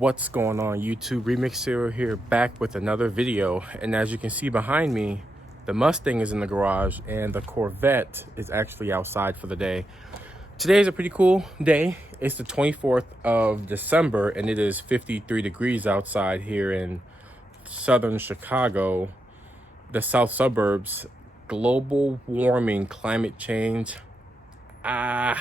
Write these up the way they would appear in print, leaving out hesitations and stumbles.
What's going on YouTube? RemixedCereal here, back with another video. And as you can see behind me, the Mustang is in the garage and the Corvette is actually outside for the day. Today is a pretty cool day. It's the 24th of December and it is 53 degrees outside here in southern Chicago, the south suburbs. Global warming, climate change. I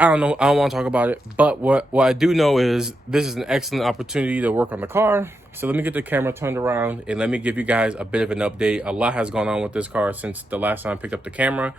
don't know. I don't want to talk about it. But what I do know is this is an excellent opportunity to work on the car. So let me get the camera turned around and let me give you guys a bit of an update. A lot has gone on with this car since the last time I picked up the camera,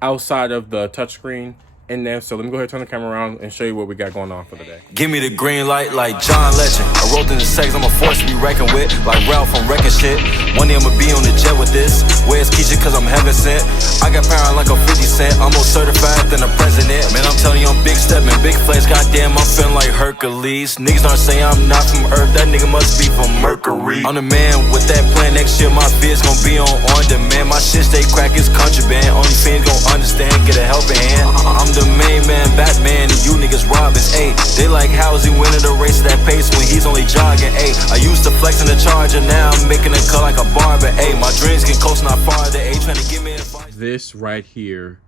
outside of the touchscreen in there. So let me go ahead and turn the camera around and show you what we got going on for the day. Give me the green light like John Legend. I rolled in the sex, I'm a force to be reckoned with, like Ralph from Wrecking Shit. One day I'ma be on the jet with this. Where's Keisha, cause I'm heaven sent. I got power like a 50 cent, almost certified than a president. Man, I'm telling you, I'm big stepping, big flex. Goddamn, I'm feeling like Hercules. Niggas aren't saying I'm not from Earth, that nigga must be from Mercury. I'm the man with that plan, next year my vid's gon' be on demand. My shit stay crack, it's contraband. Only fans gon' understand, get a helping hand. I'm the main man, Batman, and you niggas robbing. Ayy, they like how's he winning the race at that pace when he's only jogging. Ayy, I used to flex in the Charger, now I'm making a cut like a barber. Ayy, my dreams get close, not farther. Ayy, trying to give me advice. This right here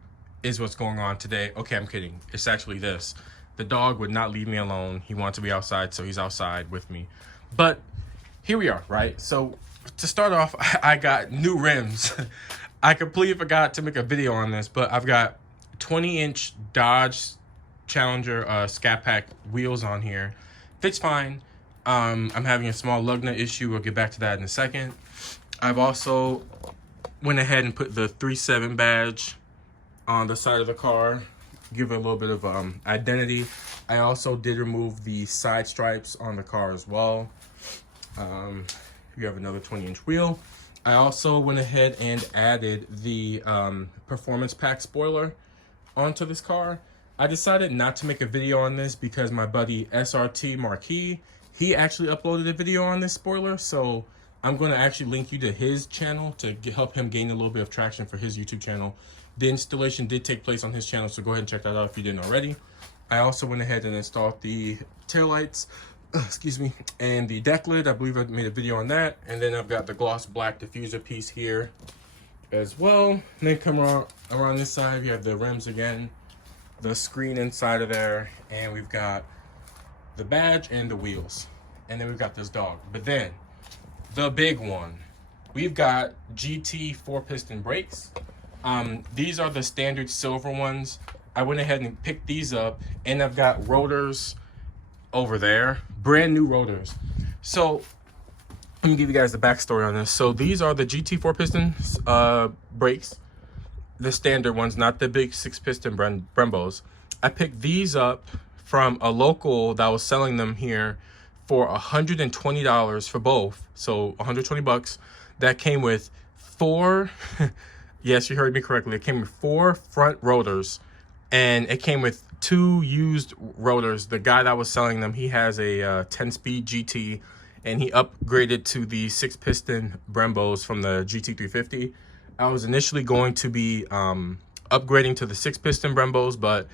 is what's going on today. Okay, I'm kidding. It's actually this. The dog would not leave me alone. He wants to be outside, so he's outside with me. But here we are, right? So to start off, I got new rims. I completely forgot to make a video on this, but I've got 20-inch Dodge Challenger Scat Pack wheels on here. Fits fine. I'm having a small lug nut issue. We'll get back to that in a second. I've also went ahead and put the 3.7 badge on the side of the car, give it a little bit of identity. I also did remove the side stripes on the car as well. You have another 20-inch wheel. I also went ahead and added the performance pack spoiler onto this car. I decided not to make a video on this because my buddy SRT Marquis, he actually uploaded a video on this spoiler, so I'm going to actually link you to his channel to help him gain a little bit of traction for his YouTube channel. The installation did take place on his channel, so go ahead and check that out if you didn't already. I also went ahead and installed the taillights, excuse me, and the deck lid. I believe I made a video on that. And then I've got the gloss black diffuser piece here as well. And then come around this side, we have the rims again, the screen inside of there, and we've got the badge and the wheels. And then we've got this dog. But then the big one, we've got GT 4-piston brakes. These are the standard silver ones. I went ahead and picked these up, and I've got rotors over there, brand new rotors. So let me give you guys the backstory on this. So these are the GT 4-piston brakes, the standard ones, not the big 6-piston Brembos. I picked these up from a local that was selling them here for $120 for both. So 120 bucks. That came with 4, yes, you heard me correctly. It came with 4 front rotors, and it came with 2 used rotors. The guy that was selling them, he has a 10-speed GT, and he upgraded to the 6-piston Brembos from the GT350. I was initially going to be upgrading to the 6-piston Brembos, but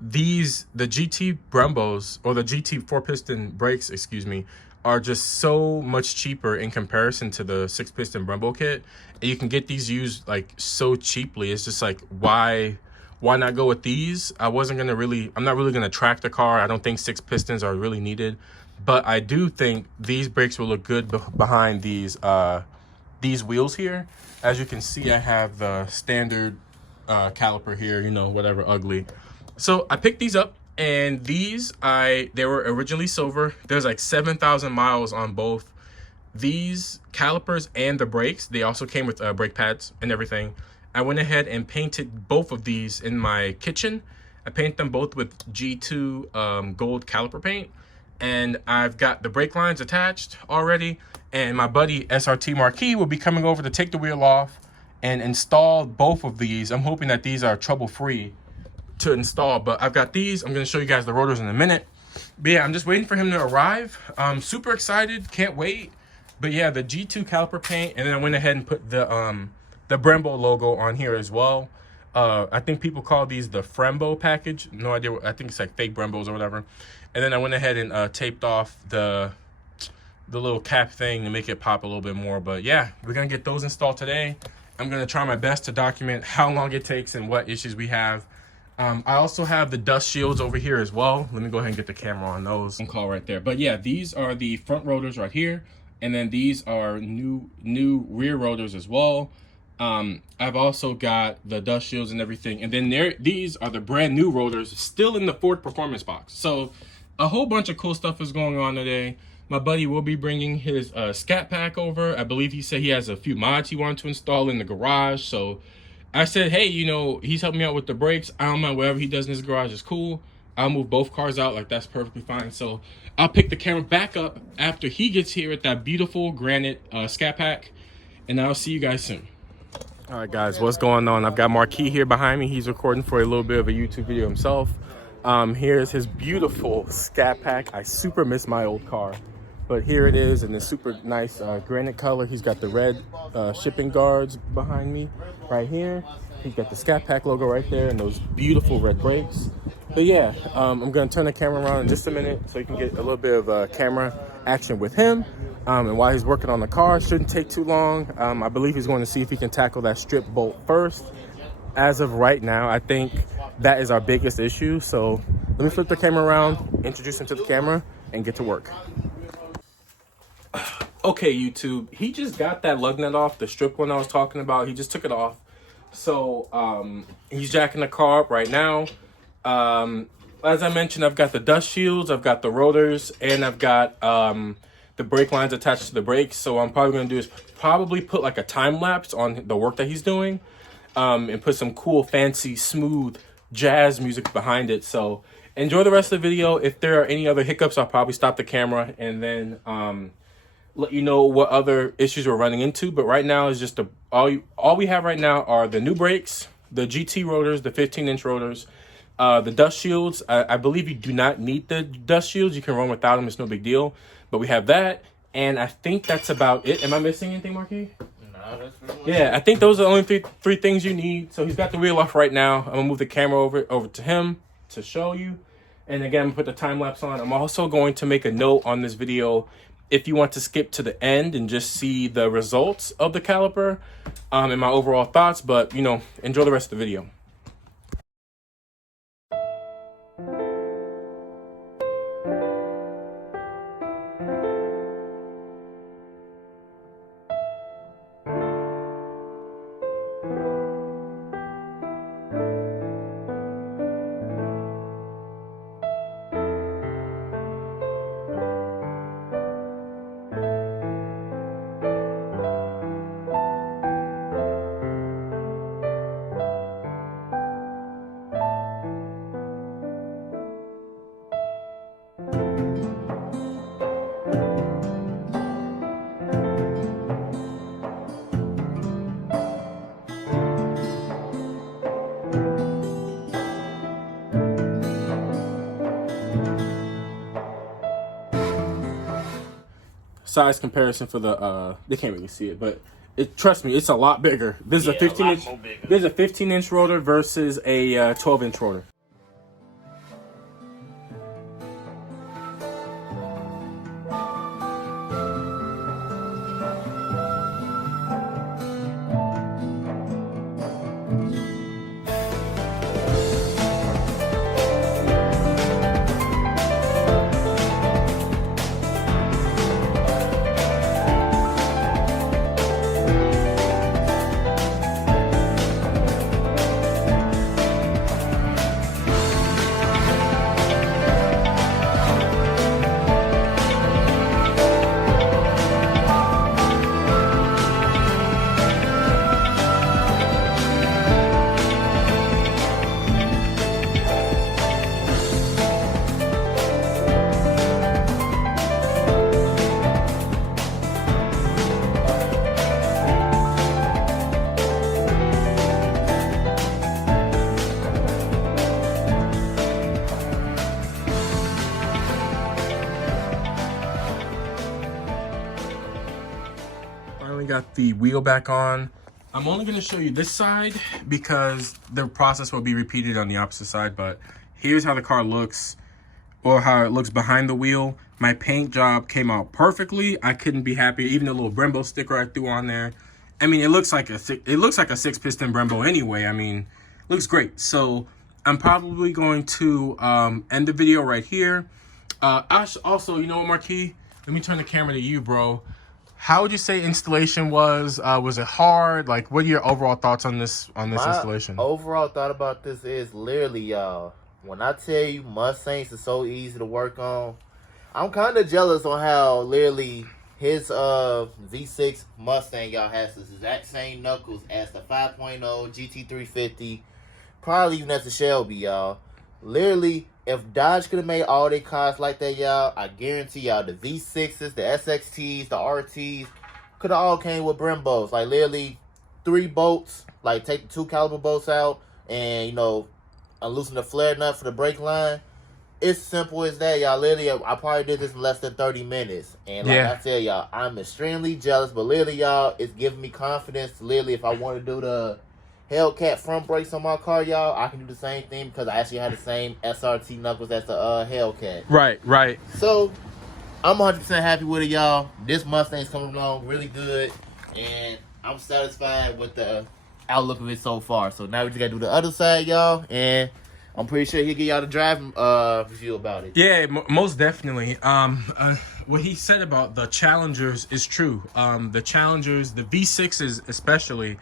the GT Brembos, or the GT 4-piston brakes, excuse me, are just so much cheaper in comparison to the 6-piston Brembo kit. And you can get these used like so cheaply. It's just like, why not go with these? I'm not really gonna track the car. I don't think 6 pistons are really needed, but I do think these brakes will look good behind these wheels here. As you can see, I have the standard caliper here, you know, whatever, ugly. So I picked these up, and these, they were originally silver. There's like 7,000 miles on both these calipers and the brakes. They also came with brake pads and everything. I went ahead and painted both of these in my kitchen. I painted them both with G2 gold caliper paint, and I've got the brake lines attached already. And my buddy SRT Marquis will be coming over to take the wheel off and install both of these. I'm hoping that these are trouble-free to install, but I've got these. I'm going to show you guys the rotors in a minute. But yeah, I'm just waiting for him to arrive. I'm super excited, can't wait. But yeah, the G2 caliper paint, and then I went ahead and put the Brembo logo on here as well. I think people call these the Brembo package. No idea. I think it's like fake Brembos or whatever. And then I went ahead and taped off the little cap thing to make it pop a little bit more. But yeah, we're gonna get those installed today. I'm gonna try my best to document how long it takes and what issues we have. I also have the dust shields over here as well. Let me go ahead and get the camera on those. Call right there. But yeah, these are the front rotors right here, and then these are new rear rotors as well. I've also got the dust shields and everything, and then these are the brand new rotors still in the Ford Performance box. So a whole bunch of cool stuff is going on today. My buddy will be bringing his scat pack over. I believe he said he has a few mods he wanted to install in the garage. So I said, hey, you know, he's helping me out with the brakes. I don't mind whatever he does in his garage is cool. I'll move both cars out, like that's perfectly fine. So I'll pick the camera back up after he gets here with that beautiful granite scat pack, and I'll see you guys soon. All right, guys, what's going on? I've got Marquis here behind me. He's recording for a little bit of a YouTube video himself. Here's his beautiful scat pack. I super miss my old car, but here it is in this super nice granite color. He's got the red shipping guards behind me right here. He's got the scat pack logo right there and those beautiful red brakes. But yeah, I'm gonna turn the camera around in just a minute so you can get a little bit of camera action with him. And while he's working on the car, shouldn't take too long. I believe he's going to see if he can tackle that strip bolt first. As of right now, I think that is our biggest issue. So let me flip the camera around, introduce him to the camera, and get to work. Okay, YouTube, he just got that lug nut off, the strip one I was talking about. He just took it off. So he's jacking the car up right now. As I mentioned, I've got the dust shields, I've got the rotors, and I've got the brake lines attached to the brakes. So what I'm probably going to do is probably put like a time lapse on the work that he's doing, and put some cool, fancy, smooth jazz music behind it. So enjoy the rest of the video. If there are any other hiccups, I'll probably stop the camera and then let you know what other issues we're running into. But right now is just all we have right now are the new brakes, the GT rotors, the 15-inch rotors, the dust shields. I believe you do not need the dust shields. You can run without them. It's no big deal. But we have that, and I think that's about it. Am I missing anything, Marquis? No, that's pretty much it. I think those are the only three things you need. So he's got the wheel off right now. I'm gonna move the camera over to him to show you. And again, I'm gonna put the time lapse on. I'm also going to make a note on this video if you want to skip to the end and just see the results of the caliper and my overall thoughts. But you know, enjoy the rest of the video. Size comparison for the they can't really see it, but trust me, it's a lot bigger. This is a 15-inch. There's a 15-inch rotor versus a 12-inch rotor. Got the wheel back on. I'm only going to show you this side because the process will be repeated on the opposite side. But here's how the car looks, or how it looks behind the wheel. My paint job came out perfectly. I couldn't be happier. Even the little Brembo sticker I threw on there. I mean, it looks like a 6-piston Brembo anyway. I mean, looks great. So I'm probably going to end the video right here. Also, you know what, Marquis? Let me turn the camera to you, bro. How would you say installation was? Was it hard? Like, what are your overall thoughts on this installation? Overall thought about this is literally, y'all, when I tell you Mustangs are so easy to work on, I'm kind of jealous on how literally his V6 Mustang, y'all, has the exact same knuckles as the 5.0 GT350, probably even as the Shelby, y'all. Literally, if Dodge could have made all their cars like that, y'all, I guarantee y'all the V6s, the SXTs, the RTs could have all came with Brembos. Like, literally 3 bolts, like take the 2 caliber bolts out and, you know, unloosen the flare nut for the brake line. It's simple as that, y'all. Literally, I probably did this in less than 30 minutes. And like I said, y'all, I'm extremely jealous. But literally, y'all, it's giving me confidence. Literally, if I want to do the Hellcat front brakes on my car, y'all, I can do the same thing because I actually had the same SRT knuckles as the Hellcat. Right. So, I'm 100% happy with it, y'all. This Mustang's coming along really good. And I'm satisfied with the outlook of it so far. So, now we just got to do the other side, y'all. And I'm pretty sure he'll get y'all the driving review about it. Yeah, most definitely. What he said about the Challengers is true. The Challengers, the V6s especially,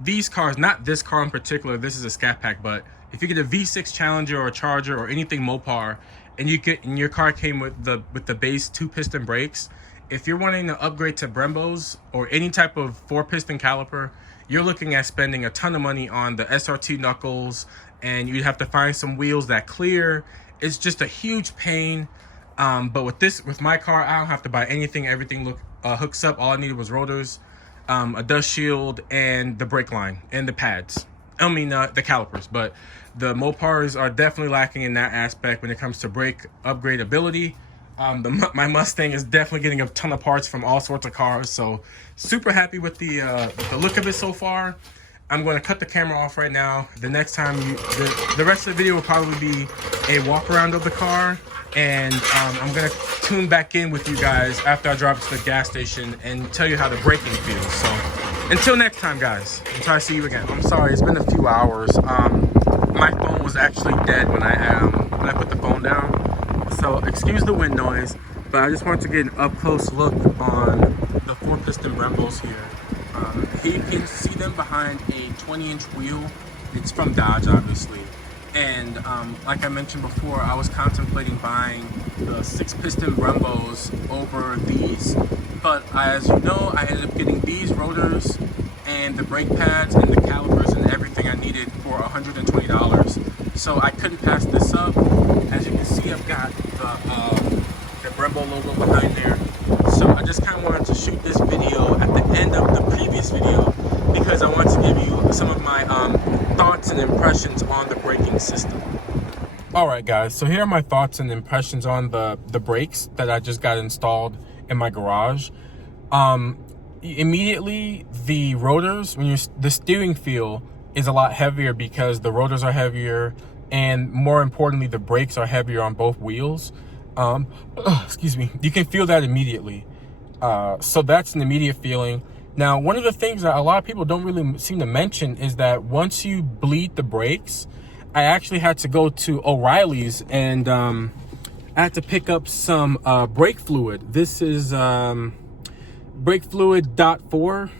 these cars, not this car in particular, this is a Scat Pack, but if you get a V6 Challenger or a Charger or anything Mopar, and your car came with the base 2-piston brakes, if you're wanting to upgrade to Brembos or any type of 4-piston caliper, you're looking at spending a ton of money on the SRT knuckles, and you'd have to find some wheels that clear. It's just a huge pain. But with my car, I don't have to buy anything. Everything hooks up. All I needed was rotors, a dust shield, and the brake line and the pads. I mean, the calipers. But the Mopars are definitely lacking in that aspect when it comes to brake upgradability. My Mustang is definitely getting a ton of parts from all sorts of cars. So super happy with the look of it so far. I'm going to cut the camera off right now. The next time, the rest of the video will probably be a walk around of the car. And I'm going to tune back in with you guys after I drive to the gas station and tell you how the braking feels. So until next time, guys, until I see you again. I'm sorry, it's been a few hours. My phone was actually dead when I put the phone down. So excuse the wind noise, but I just wanted to get an up-close look on the 4-piston Brembos here. You can see them behind a 20-inch wheel. It's from Dodge, obviously. And like I mentioned before, I was contemplating buying the 6-piston Brembos over these. But as you know, I ended up getting these rotors and the brake pads and the calipers and everything I needed for $120. So I couldn't pass this up. As you can see, I've got the Brembo logo behind there. So I just kind of wanted to shoot this video at the end of the previous video because I want to give you some of my thoughts and impressions on the braking system. All right, guys, so here are my thoughts and impressions on the brakes that I just got installed in my garage. Immediately, the rotors, the steering feel is a lot heavier because the rotors are heavier, and more importantly, the brakes are heavier on both wheels. Excuse me. You can feel that immediately. So that's an immediate feeling. Now, one of the things that a lot of people don't really seem to mention is that once you bleed the brakes, I actually had to go to O'Reilly's and I had to pick up some brake fluid. This is brake fluid .4.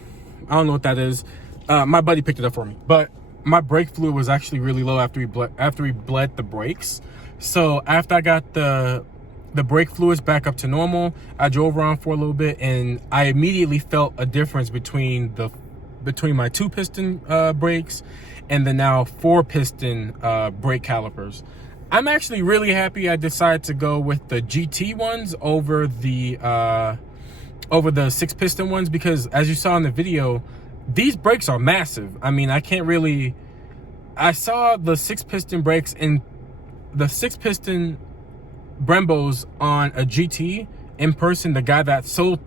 I don't know what that is. My buddy picked it up for me, but my brake fluid was actually really low after we bled the brakes. So after I got the brake fluids back up to normal, I drove around for a little bit and I immediately felt a difference between my 2-piston brakes and the now 4-piston brake calipers. I'm actually really happy I decided to go with the GT ones over the 6-piston ones because, as you saw in the video, these brakes are massive. I mean, I saw the 6-piston brakes in the 6-piston Brembos on a GT in person. The guy that sold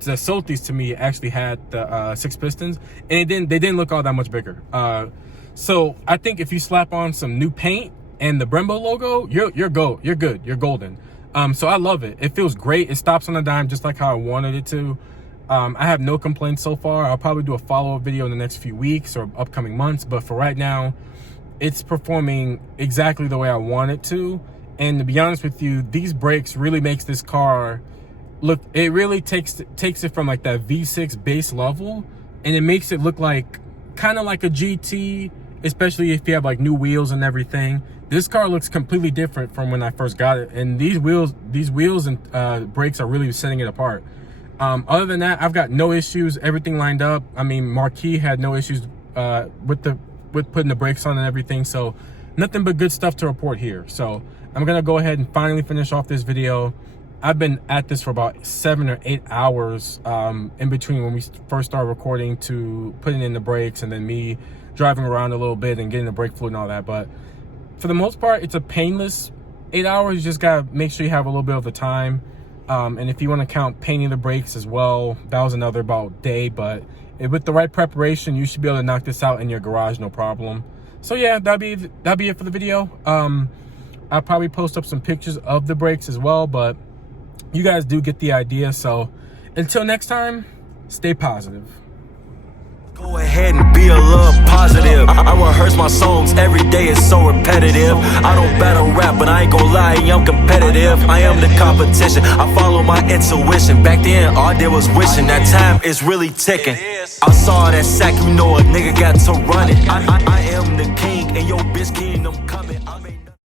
that sold these to me actually had the 6 pistons, and they didn't look all that much bigger. So I think if you slap on some new paint and the Brembo logo, you're good, you're golden. So I love it. It feels great. It stops on a dime just like how I wanted it to. I have no complaints so far. I'll probably do a follow-up video in the next few weeks or upcoming months, but for right now, it's performing exactly the way I want it to. And to be honest with you, these brakes really makes this car look, it really takes it from like that V6 base level, and it makes it look like kind of like a GT, especially if you have like new wheels and everything. This car looks completely different from when I first got it, and these wheels and brakes are really setting it apart. Other than that, I've got no issues, everything lined up. I mean, Marquis had no issues with putting the brakes on and everything, so nothing but good stuff to report here. So I'm gonna go ahead and finally finish off this video. I've been at this for about 7 or 8 hours in between when we first started recording to putting in the brakes, and then me driving around a little bit and getting the brake fluid and all that. But for the most part, it's a painless 8 hours. You just gotta make sure you have a little bit of the time. And if you want to count painting the brakes as well, that was another about day. But with the right preparation, you should be able to knock this out in your garage, no problem. So yeah, that'd be it for the video. I'll probably post up some pictures of the brakes as well, but you guys do get the idea. So until next time, stay positive. Go ahead and be a little positive. I rehearse my songs every day, it's so repetitive. I don't battle rap, but I ain't gon' lie, I'm competitive. I am the competition, I follow my intuition. Back then, all I did was wishing, that time is really ticking. I saw that sack, you know a nigga got to run it. I am the king, and your bitch kingdom coming.